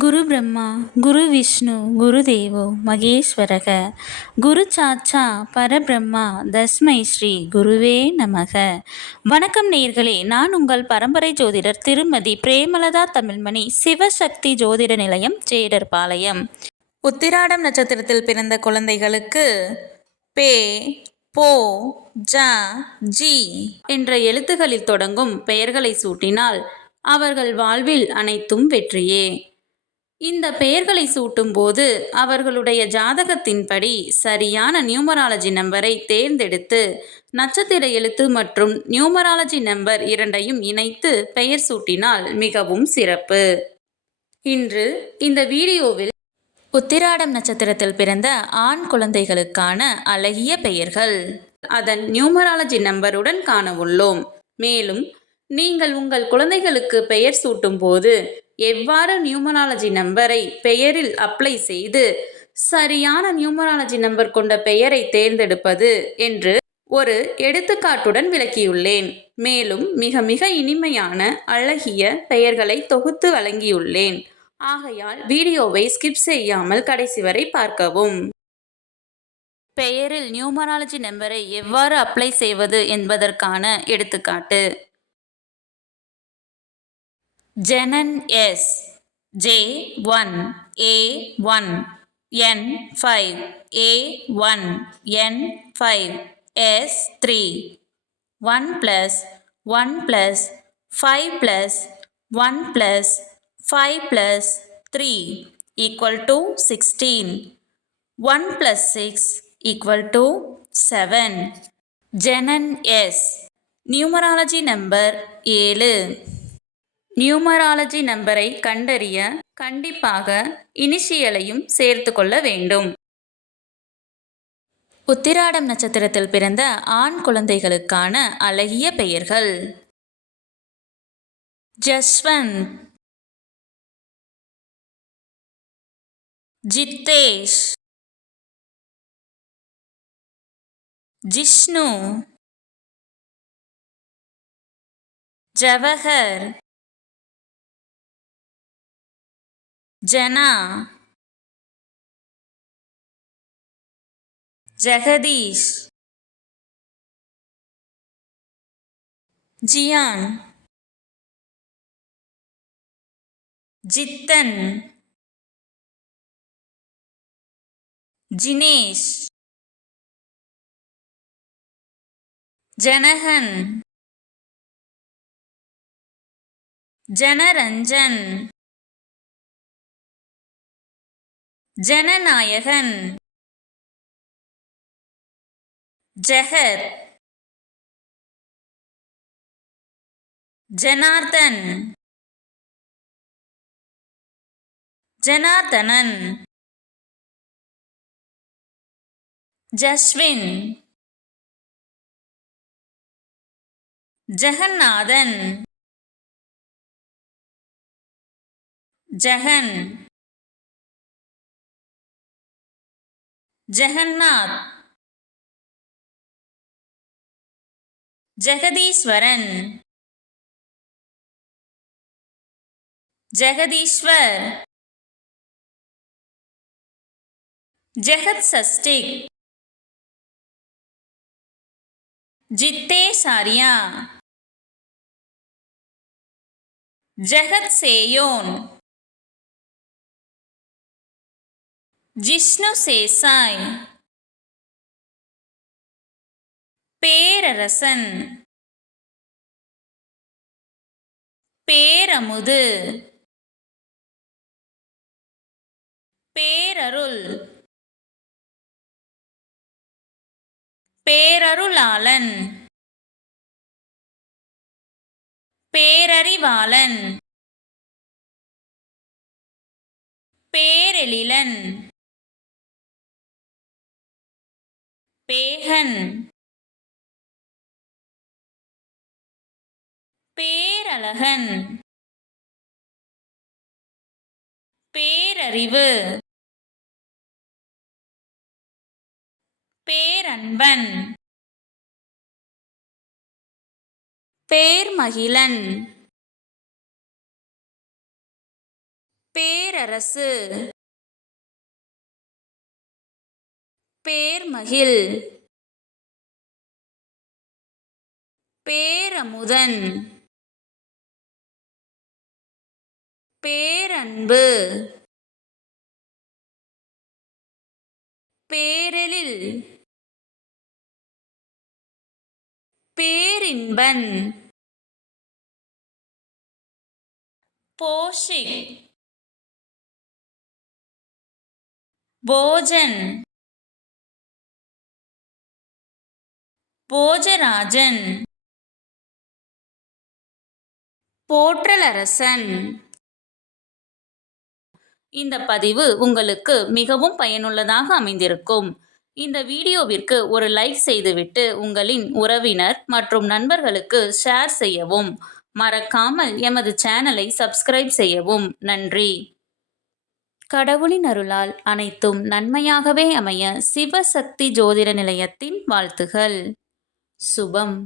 குரு பிரம்மா குரு விஷ்ணு குரு தேவோ மகேஸ்வரக குரு சாட்சா பரபிரம்மா தஸ்மை ஸ்ரீ குருவே நமக. வணக்கம் நேயர்களே, நான் உங்கள் பரம்பரை ஜோதிடர் திருமதி பிரேமலதா தமிழ்மணி, சிவசக்தி ஜோதிட நிலையம், ஜேடர்பாளையம். உத்திராடம் நட்சத்திரத்தில் பிறந்த குழந்தைகளுக்கு பே, போ, ஜ, ஜி என்ற எழுத்துகளில் தொடங்கும் பெயர்களை சூட்டினால் அவர்கள் வாழ்வில் அனைத்தும் வெற்றியே. இந்த பெயர்களை சூட்டும் போது அவர்களுடைய ஜாதகத்தின்படி சரியான நியூமராலஜி நம்பரை தேர்ந்தெடுத்து நட்சத்திர எழுத்து மற்றும் நியூமராலஜி நம்பர் இரண்டையும் இணைத்து பெயர் சூட்டினால் மிகவும் சிறப்பு. இன்று இந்த வீடியோவில் உத்திராடம் நட்சத்திரத்தில் பிறந்த ஆண் குழந்தைகளுக்கான அழகிய பெயர்கள் அதன் நியூமராலஜி நம்பருடன் காண உள்ளோம். மேலும் நீங்கள் உங்கள் குழந்தைகளுக்கு பெயர் சூட்டும் போது எவ்வாறு நியூமராலஜி நம்பரை பெயரில் அப்ளை செய்து சரியான நியூமராலஜி நம்பர் கொண்ட பெயரை தேர்ந்தெடுப்பது என்று ஒரு எடுத்துக்காட்டுடன் விளக்கியுள்ளேன். மேலும் மிக மிக இனிமையான அழகிய பெயர்களை தொகுத்து வழங்கியுள்ளேன். ஆகையால் வீடியோவை ஸ்கிப் செய்யாமல் கடைசி வரை பார்க்கவும். பெயரில் நியூமராலஜி நம்பரை எவ்வாறு அப்ளை செய்வது என்பதற்கான எடுத்துக்காட்டு. Janan S J1 A1 N5 A1 N5 S3 1 plus 1 plus 5 plus 1 plus 5 plus 3 equal to 16. 1 plus 6 equal to 7. Janan S. Numerology number 7. Numerology நம்பரை கண்டறிய கண்டிப்பாக இனிஷியலையும் சேர்த்து கொள்ள வேண்டும். உத்திராடம் நட்சத்திரத்தில் பிறந்த ஆண் குழந்தைகளுக்கான அழகிய பெயர்கள். ஜஸ்வந்த், ஜித்தேஷ், ஜிஷ்ணு, ஜவஹர், ஜனா, ஜெகதீஷ், ஜியான், ஜித்தன், ஜினேஷ், ஜனகன், ஜனரஞ்சன், ஜனநாயகன், ஜெகத், ஜனார்தன், ஜனார்தனன், ஜஸ்வின், ஜெகநாதன், ஜெகன், ஜெகநாத், ஜெகதீஸ்வரன், ஜெகதீஸ்வர், ஜெகத் சஷ்டிக், ஜித்தேஷாரியா, ஜெகத் சேயோன், ஜிஷ்ணு சேசாய், பேரரசன், பேரமுது, பேரருள், பேரருளாளன், பேரறிவாளன், பேரெழிலன், பேகன், பேரழகன், பேரறிவு, பேரன்பன், பேர்மகிழன், பேரரசு, பேர்மகிழ், பேரமுதன், பேரன்பு, பேரெழில், பேரின்பன், போஷிக், போஜன், போஜராஜன், போற்றலரசன். இந்த பதிவு உங்களுக்கு மிகவும் பயனுள்ளதாக அமைந்திருக்கும். இந்த வீடியோவிற்கு ஒரு லைக் செய்துவிட்டு உங்களின் உறவினர் மற்றும் நண்பர்களுக்கு ஷேர் செய்யவும். மறக்காமல் எமது சேனலை சப்ஸ்கிரைப் செய்யவும். நன்றி. கடவுளின் அருளால் அனைத்தும் நன்மையாகவே அமைய சிவசக்தி ஜோதிட நிலையத்தின் வாழ்த்துகள். சுபம்.